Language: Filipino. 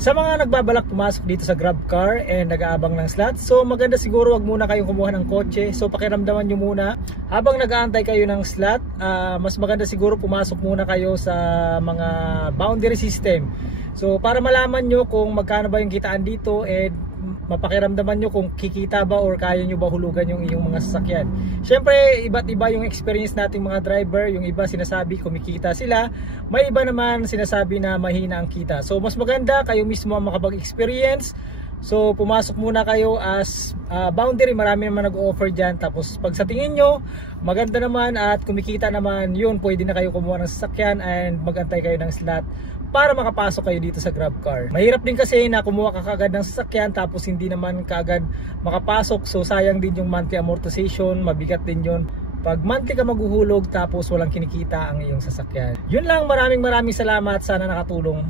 Sa mga nagbabalak pumasok dito sa GrabCar and nag-aabang ng slot, so maganda siguro wag muna kayong kumuha ng kotse. So pakiramdaman nyo muna habang nag-aantay kayo ng slot. Mas maganda siguro pumasok muna kayo sa mga boundary system. So para malaman nyo kung magkano ba yung kitaan dito and mapakiramdaman nyo kung kikita ba or kaya nyo ba hulugan yung iyong mga sasakyan. Siyempre iba't iba yung experience nating mga driver. Yung iba sinasabi kumikita sila, may iba naman sinasabi na mahina ang kita. So mas maganda kayo mismo ang makapag-experience. So pumasok muna kayo as boundary, marami naman nag-offer dyan. Tapos pag sa tingin nyo maganda naman at kumikita naman, yun pwede na kayo kumuha ng sasakyan and magantay kayo ng slot para makapasok kayo dito sa GrabCar. Mahirap din kasi na kumuha ka kagad ng sasakyan tapos hindi naman kagad makapasok. So sayang din yung monthly amortization, mabigat din yun pag monthly ka maghuhulog tapos walang kinikita ang iyong sasakyan. Yun lang, maraming salamat, sana nakatulong.